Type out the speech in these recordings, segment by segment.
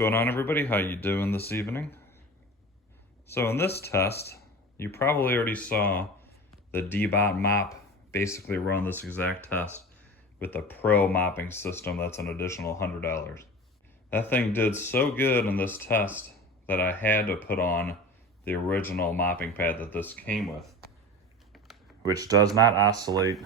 going on, everybody? How you doing this evening? So in this test, you probably already saw the Deebot mop basically run this exact test with the Pro mopping system. That's an additional $100. That thing did so good in this test that I had to put on the original mopping pad that this came with, which does not oscillate,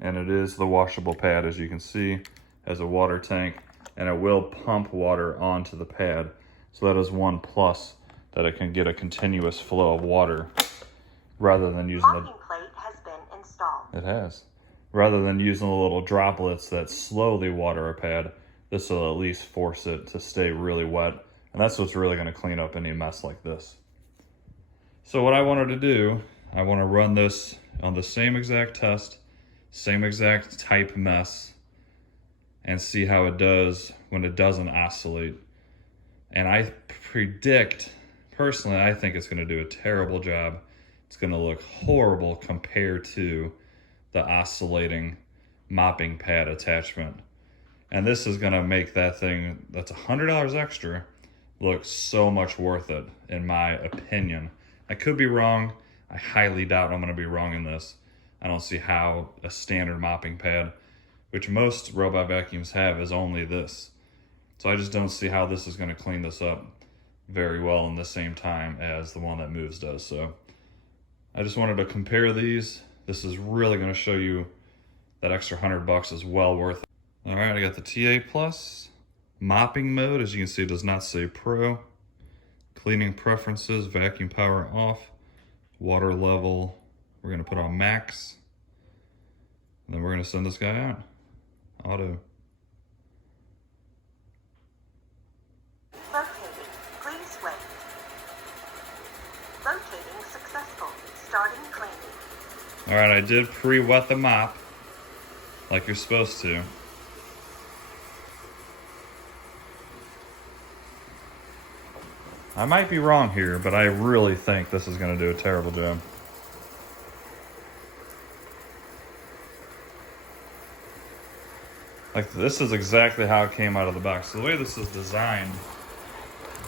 and it is the washable pad, as you can see, has a water tank, and it will pump water onto the pad. So that is one plus, that it can get a continuous flow of water rather than using the mopping plate has been installed. It has. Rather than using the little droplets that slowly water a pad, this will at least force it to stay really wet. And that's what's really going to clean up any mess like this. So what I wanted to do, I want to run this on the same exact test, same exact type mess, and see how it does when it doesn't oscillate. And I predict, personally, I think it's going to do a terrible job. It's going to look horrible compared to the oscillating mopping pad attachment. And this is going to make that thing that's $100 extra look so much worth it, in my opinion. I could be wrong. I highly doubt I'm going to be wrong in this. I don't see how a standard mopping pad, which most robot vacuums have, is only this. So I just don't see how this is going to clean this up very well in the same time as the one that moves does. So I just wanted to compare these. This is really going to show you that extra $100 is well worth it. All right, I got the TA Plus. Mopping mode, as you can see, it does not say Pro. Cleaning preferences, vacuum power off. Water level, we're going to put on max. And then we're going to send this guy out. Auto. Locating. Please wait. Locating successful. Starting cleaning. All right, I did pre-wet the mop like you're supposed to. I might be wrong here, but I really think this is going to do a terrible job. Like, this is exactly how it came out of the box. So the way this is designed,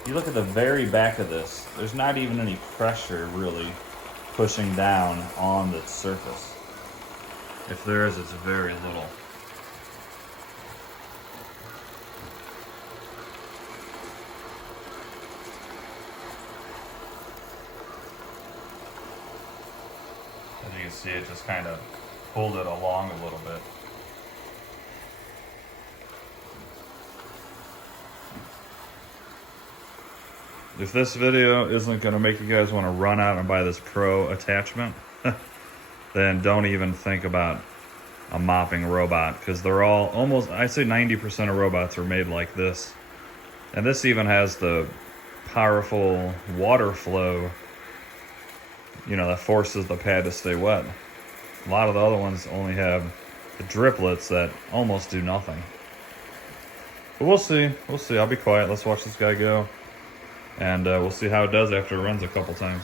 you look at the very back of this, there's not even any pressure really pushing down on the surface. If there is, it's very little. As you can see, it just kind of pulled it along a little bit. If this video isn't going to make you guys want to run out and buy this Pro attachment, then don't even think about a mopping robot, because they're all almost, I'd say 90% of robots are made like this. And this even has the powerful water flow, you know, that forces the pad to stay wet. A lot of the other ones only have the driplets that almost do nothing. But we'll see. We'll see. I'll be quiet. Let's watch this guy go. And we'll see how it does after it runs a couple times.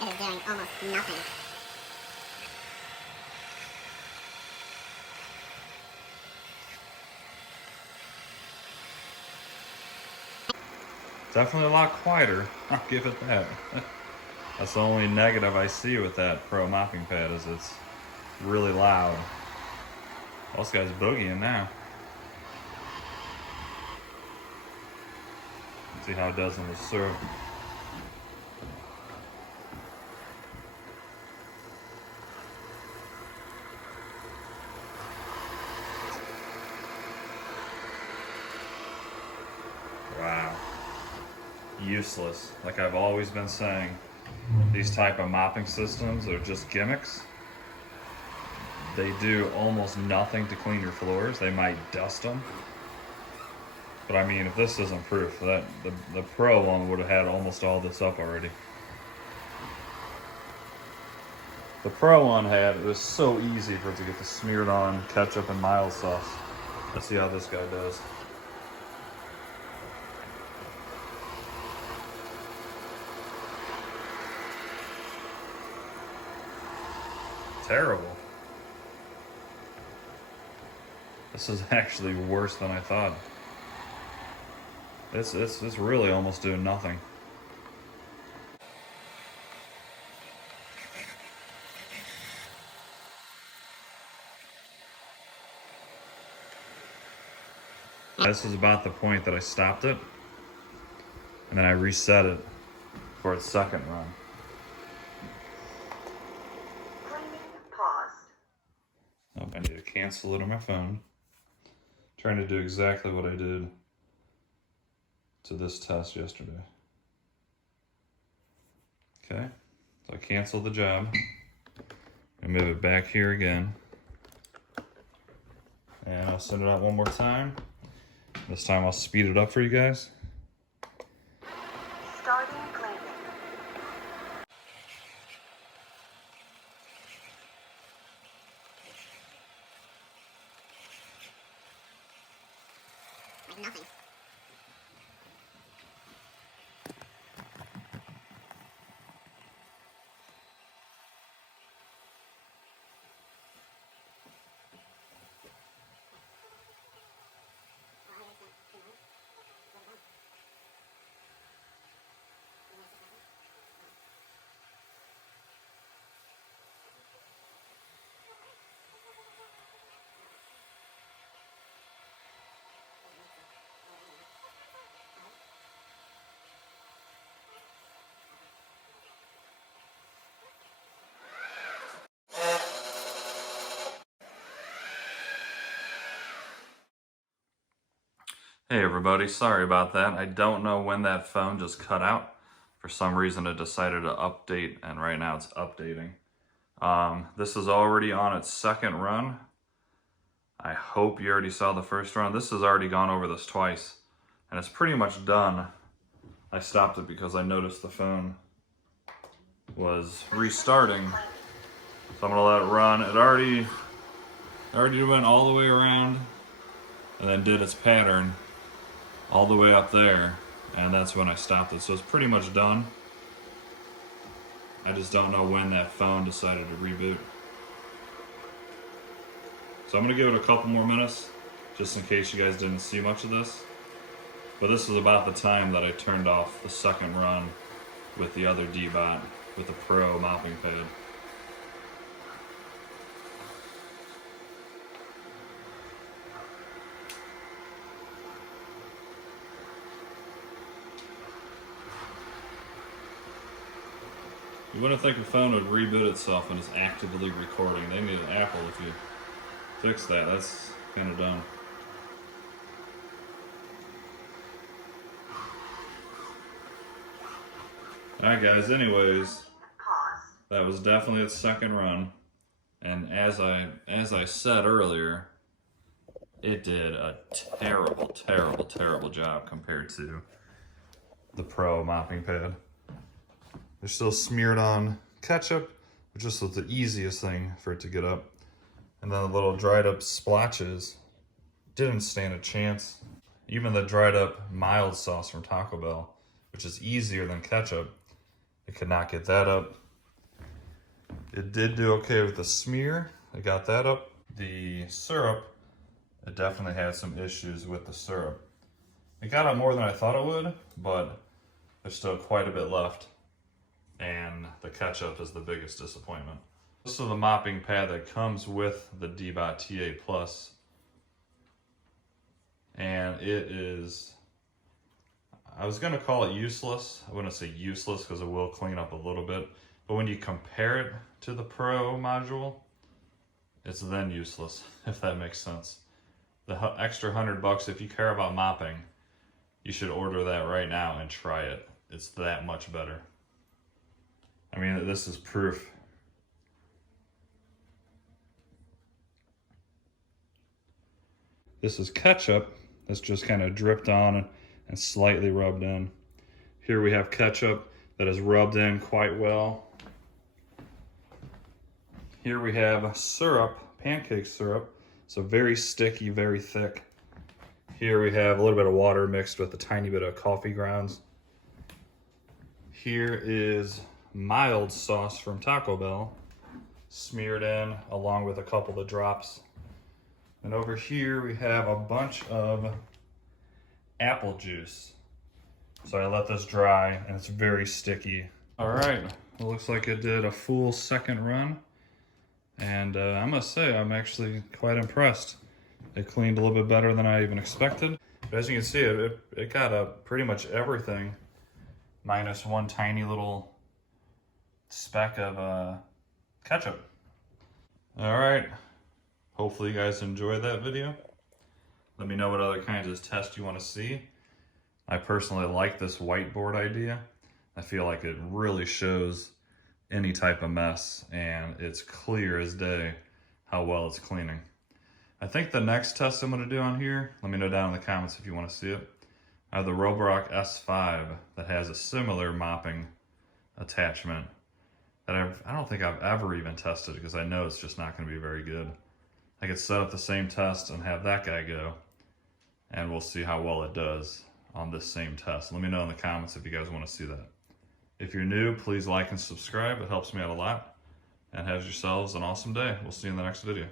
It is doing almost nothing. Definitely a lot quieter, I'll give it that. That's the only negative I see with that Pro mopping pad, is it's really loud. This guy's boogieing now. Let's see how it does in the serve. Wow. Useless. Like I've always been saying, these type of mopping systems are just gimmicks. They do almost nothing to clean your floors. They might dust them. But I mean, if this isn't proof, that the Pro one would have had almost all this up already. The Pro one had, it was so easy for it to get the smeared on ketchup and mild sauce. Let's see how this guy does. Terrible. This is actually worse than I thought. It's really almost doing nothing. This is about the point that I stopped it, and then I reset it for its second run. Cleaning paused. Oh, I need to cancel it on my phone. Trying to do exactly what I did to this test yesterday. Okay, so I canceled the job. I move it back here again. And I'll send it out one more time. This time I'll speed it up for you guys. Starting cleaning. Like nothing. Hey everybody, sorry about that. I don't know when that phone just cut out. For some reason it decided to update, and right now it's updating. This is already on its second run. I hope you already saw the first run. This has already gone over this twice, and it's pretty much done. I stopped it because I noticed the phone was restarting. So I'm gonna let it run. It already went all the way around and then did its pattern all the way up there, and that's when I stopped it. So it's pretty much done. I just don't know when that phone decided to reboot. So I'm gonna give it a couple more minutes, just in case you guys didn't see much of this. But this is about the time that I turned off the second run with the other Deebot, with the Pro mopping pad. You wouldn't think a phone would reboot itself when it's actively recording. They need an Apple if you fix that. That's kind of dumb. Alright guys, anyways, that was definitely its second run. And as I said earlier, it did a terrible, terrible, terrible job compared to the Pro mopping pad. They're still smeared on ketchup, which just was the easiest thing for it to get up. And then the little dried up splotches didn't stand a chance. Even the dried up mild sauce from Taco Bell, which is easier than ketchup, it could not get that up. It did do okay with the smear. It got that up. The syrup, it definitely had some issues with the syrup. It got up more than I thought it would, but there's still quite a bit left. And the ketchup is the biggest disappointment. This is the mopping pad that comes with the Deebot TA Plus. And it is, I was gonna call it useless. I wouldn't say useless because it will clean up a little bit. But when you compare it to the Pro module, it's then useless, if that makes sense. The extra $100, if you care about mopping, you should order that right now and try it. It's that much better. I mean, this is proof. This is ketchup that's just kind of dripped on and slightly rubbed in. Here we have ketchup that is rubbed in quite well. Here we have syrup, pancake syrup. So very sticky, very thick. Here we have a little bit of water mixed with a tiny bit of coffee grounds. Here is mild sauce from Taco Bell, smeared in along with a couple of drops. And over here we have a bunch of apple juice. So I let this dry and it's very sticky. All right, it looks like it did a full second run. And I must say, I'm actually quite impressed. It cleaned a little bit better than I even expected. But as you can see, it got pretty much everything, minus one tiny little speck of ketchup. All right, hopefully you guys enjoyed that video. Let me know what other kinds of tests you want to see. I personally like this whiteboard idea. I feel like it really shows any type of mess, and it's clear as day how well it's cleaning. I think the next test I'm going to do on here, let me know down in the comments if you want to see it, I have the Roborock S5 that has a similar mopping attachment that I don't think I've ever even tested because I know it's just not going to be very good. I could set up the same test and have that guy go, and we'll see how well it does on this same test. Let me know in the comments if you guys want to see that. If you're new, please like and subscribe. It helps me out a lot. And have yourselves an awesome day. We'll see you in the next video.